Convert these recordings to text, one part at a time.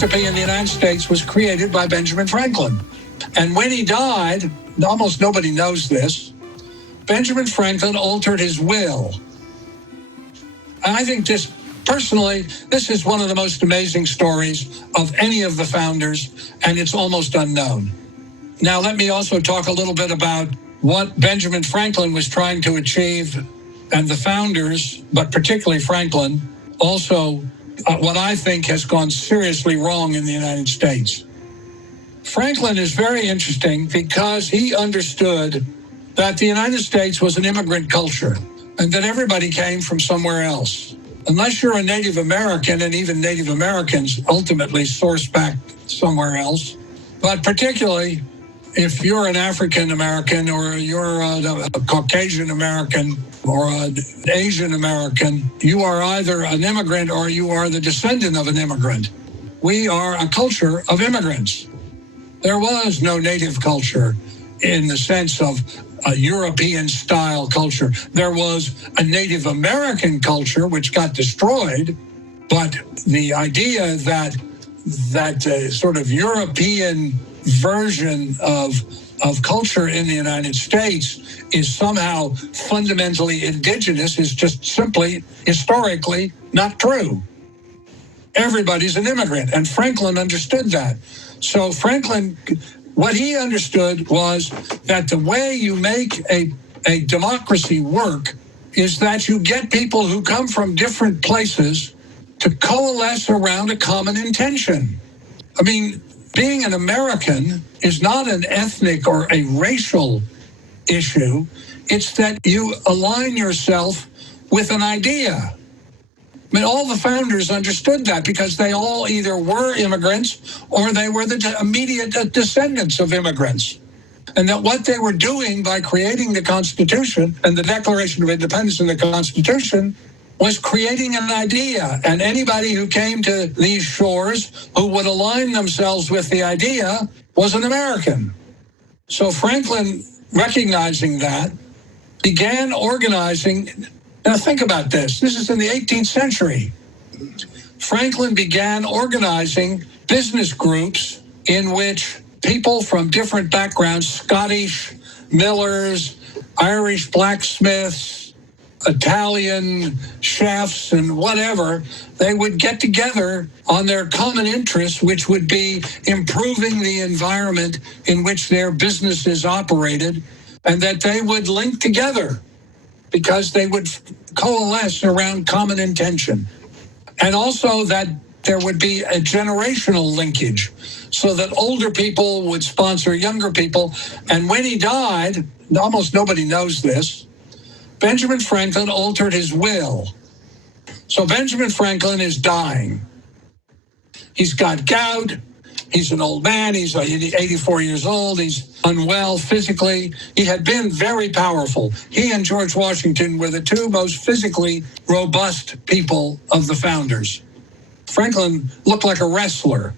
philanthropy in the United States was created by Benjamin Franklin. And when he died, almost nobody knows this, Benjamin Franklin altered his will. And I think this, personally, this is one of the most amazing stories of any of the founders, and it's almost unknown. Now, let me also talk a little bit about what Benjamin Franklin was trying to achieve, and the founders, but particularly Franklin, also what I think has gone seriously wrong in the United States. Franklin is very interesting because he understood that the United States was an immigrant culture and that everybody came from somewhere else. Unless you're a Native American, and even Native Americans ultimately source back somewhere else, but particularly if you're an African American or you're a Caucasian American or an Asian American, you are either an immigrant or you are the descendant of an immigrant. We are a culture of immigrants. There was no native culture in the sense of a European-style culture. There was a Native American culture which got destroyed, but the idea that sort of European version of culture in the United States is somehow fundamentally indigenous is just simply historically not true. Everybody's an immigrant, and Franklin understood that. So Franklin, what he understood was that the way you make a democracy work is that you get people who come from different places to coalesce around a common intention. I mean, being an American is not an ethnic or a racial issue. It's that you align yourself with an idea. I mean, all the founders understood that because they all either were immigrants or they were the immediate descendants of immigrants. And that what they were doing by creating the Constitution and the Declaration of Independence and the Constitution was creating an idea. And anybody who came to these shores who would align themselves with the idea was an American. So Franklin, recognizing that, began organizing. Now think about this. This is in the 18th century. Franklin began organizing business groups in which people from different backgrounds, Scottish millers, Irish blacksmiths, Italian chefs, and whatever, they would get together on their common interests, which would be improving the environment in which their businesses operated, and that they would link together because they would coalesce around common intention. And also that there would be a generational linkage so that older people would sponsor younger people. And when he died, almost nobody knows this, Benjamin Franklin altered his will. So Benjamin Franklin is dying. He's got gout. He's an old man. He's 84 years old. He's unwell physically. He had been very powerful. He and George Washington were the two most physically robust people of the founders. Franklin looked like a wrestler.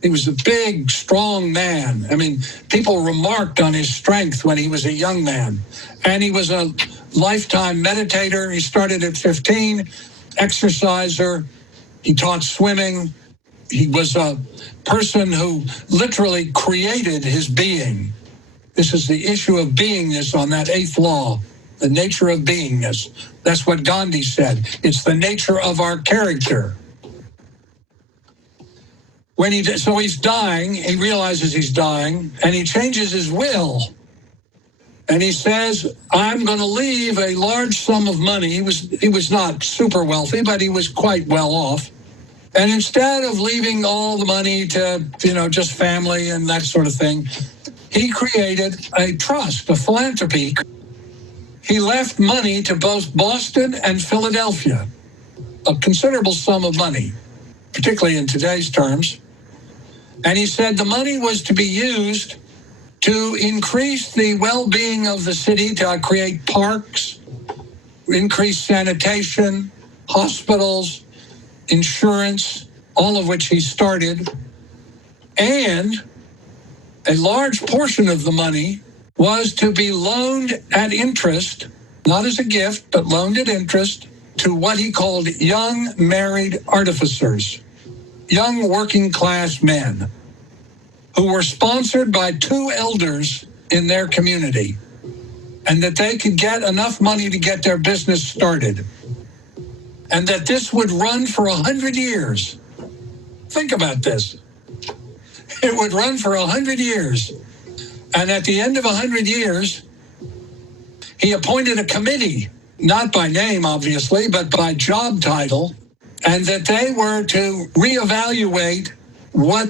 He was a big, strong man. I mean, people remarked on his strength when he was a young man. And he was a lifetime meditator. He started at 15, exerciser. He taught swimming. He was a person who literally created his being. This is the issue of beingness on that 8th law, the nature of beingness. That's what Gandhi said. It's the nature of our character. So he's dying, he realizes he's dying, and he changes his will. And he says, I'm going to leave a large sum of money. He was not super wealthy, but he was quite well off. And instead of leaving all the money to, just family and that sort of thing, he created a trust, a philanthropy. He left money to both Boston and Philadelphia, a considerable sum of money, particularly in today's terms. And he said the money was to be used to increase the well-being of the city, to create parks, increase sanitation, hospitals, insurance, all of which he started. And a large portion of the money was to be loaned at interest, not as a gift, but loaned at interest to what he called young married artificers. young working class men who were sponsored by two elders in their community, and that they could get enough money to get their business started, and that this would run for 100 years. Think about this. It would run for 100 years. And at the end of 100 years, he appointed a committee, not by name, obviously, but by job title, and that they were to reevaluate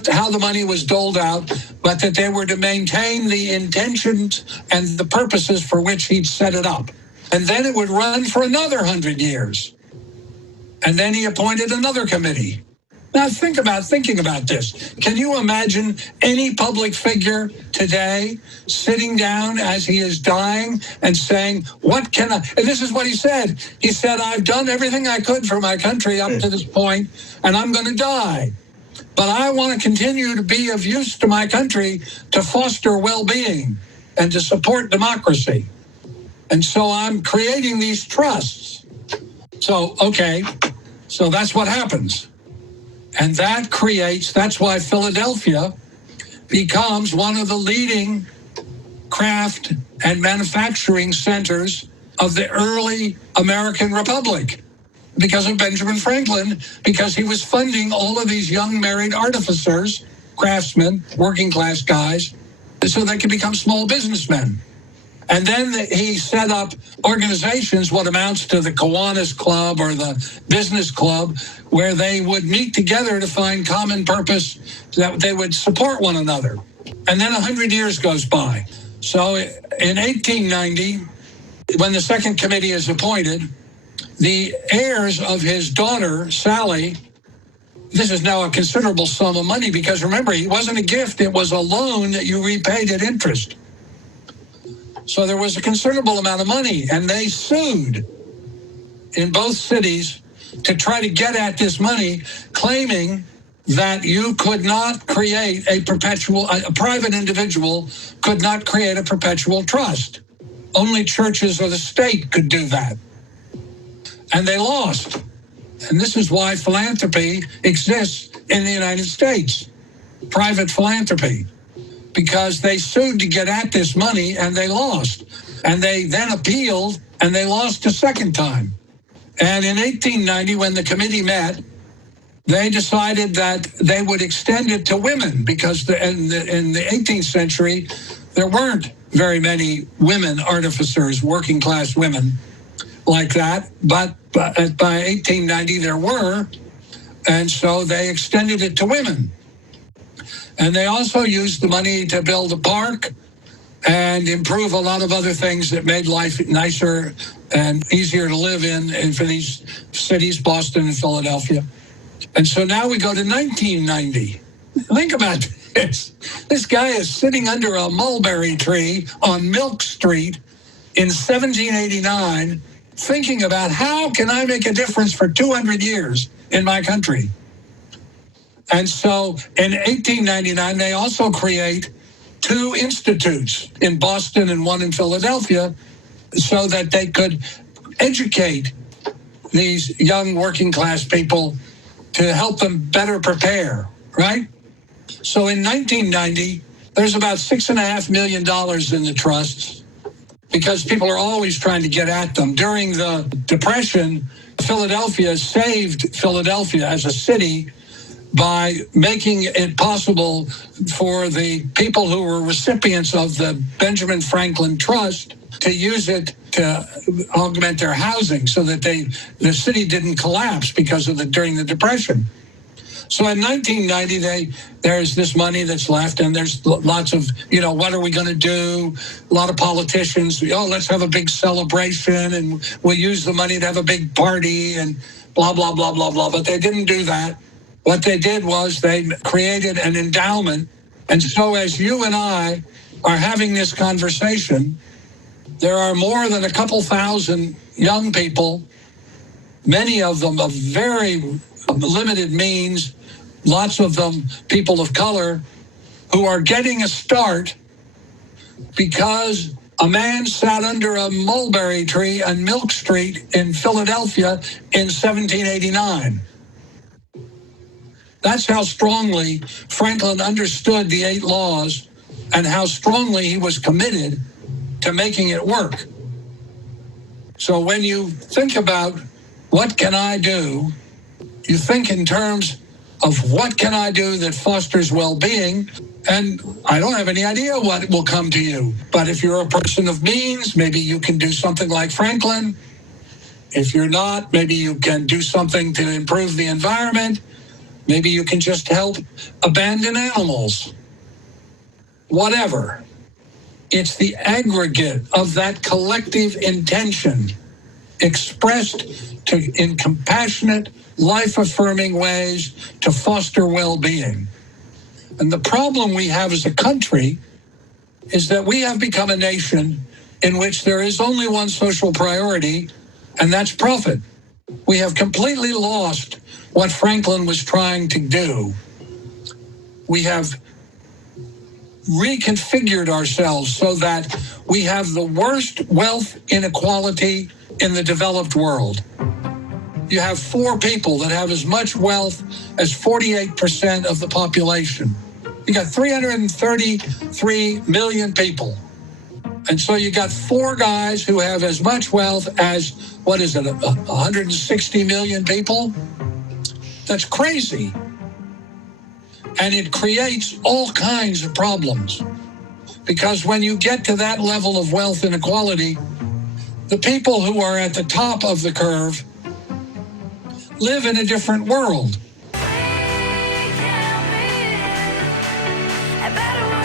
how the money was doled out, but that they were to maintain the intentions and the purposes for which he'd set it up. And then it would run for another 100 years. And then he appointed another committee. Now thinking about this. Can you imagine any public figure today sitting down as he is dying and saying, what can I, and this is what he said. He said, I've done everything I could for my country up to this point, and I'm going to die. But I want to continue to be of use to my country to foster well-being and to support democracy. And so I'm creating these trusts. So, okay, so that's what happens. And that's why Philadelphia becomes one of the leading craft and manufacturing centers of the early American Republic, because of Benjamin Franklin, because he was funding all of these young married artificers, craftsmen, working class guys, so they could become small businessmen. And then he set up organizations, what amounts to the Kiwanis Club or the Business Club, where they would meet together to find common purpose, that they would support one another. And then 100 years goes by. So in 1890, when the second committee is appointed, the heirs of his daughter, Sally, this is now a considerable sum of money, because remember, it wasn't a gift, it was a loan that you repaid at interest. So there was a considerable amount of money, and they sued in both cities to try to get at this money, claiming that you could not create a private individual could not create a perpetual trust. Only churches or the state could do that. And they lost. And this is why philanthropy exists in the United States, private philanthropy, because they sued to get at this money and they lost. And they then appealed and they lost a second time. And in 1890, when the committee met, they decided that they would extend it to women, because in the 18th century, there weren't very many women artificers, working class women like that. But by 1890, there were. And so they extended it to women. And they also used the money to build a park and improve a lot of other things that made life nicer and easier to live in and for these cities, Boston and Philadelphia. And so now we go to 1990. Think about this. This guy is sitting under a mulberry tree on Milk Street in 1789, thinking about how can I make a difference for 200 years in my country. And so in 1899, they also create two institutes in Boston and one in Philadelphia so that they could educate these young working class people to help them better prepare, right? So in 1990, there's about $6.5 million in the trusts, because people are always trying to get at them. During the Depression, Philadelphia saved Philadelphia as a city by making it possible for the people who were recipients of the Benjamin Franklin Trust to use it to augment their housing, so that the city didn't collapse during the Depression. So in 1990, there's this money that's left, and there's lots of, what are we going to do? A lot of politicians, let's have a big celebration, and we'll use the money to have a big party, and blah, blah, blah, blah, blah. But they didn't do that. What they did was they created an endowment. And so as you and I are having this conversation, there are more than a couple thousand young people, many of them of very limited means, lots of them people of color, who are getting a start because a man sat under a mulberry tree on Milk Street in Philadelphia in 1789. That's how strongly Franklin understood the 8 laws and how strongly he was committed to making it work. So when you think about what can I do, you think in terms of what can I do that fosters well-being, and I don't have any idea what will come to you. But if you're a person of means, maybe you can do something like Franklin. If you're not, maybe you can do something to improve the environment. Maybe you can just help abandon animals. Whatever. It's the aggregate of that collective intention expressed in compassionate, life-affirming ways to foster well-being. And the problem we have as a country is that we have become a nation in which there is only one social priority, and that's profit. We have completely lost what Franklin was trying to do. We have reconfigured ourselves so that we have the worst wealth inequality in the developed world. You have 4 people that have as much wealth as 48% of the population. You got 333 million people. And so you got 4 guys who have as much wealth as, 160 million people? That's crazy. And it creates all kinds of problems. Because when you get to that level of wealth inequality, the people who are at the top of the curve live in a different world. We can be a better world.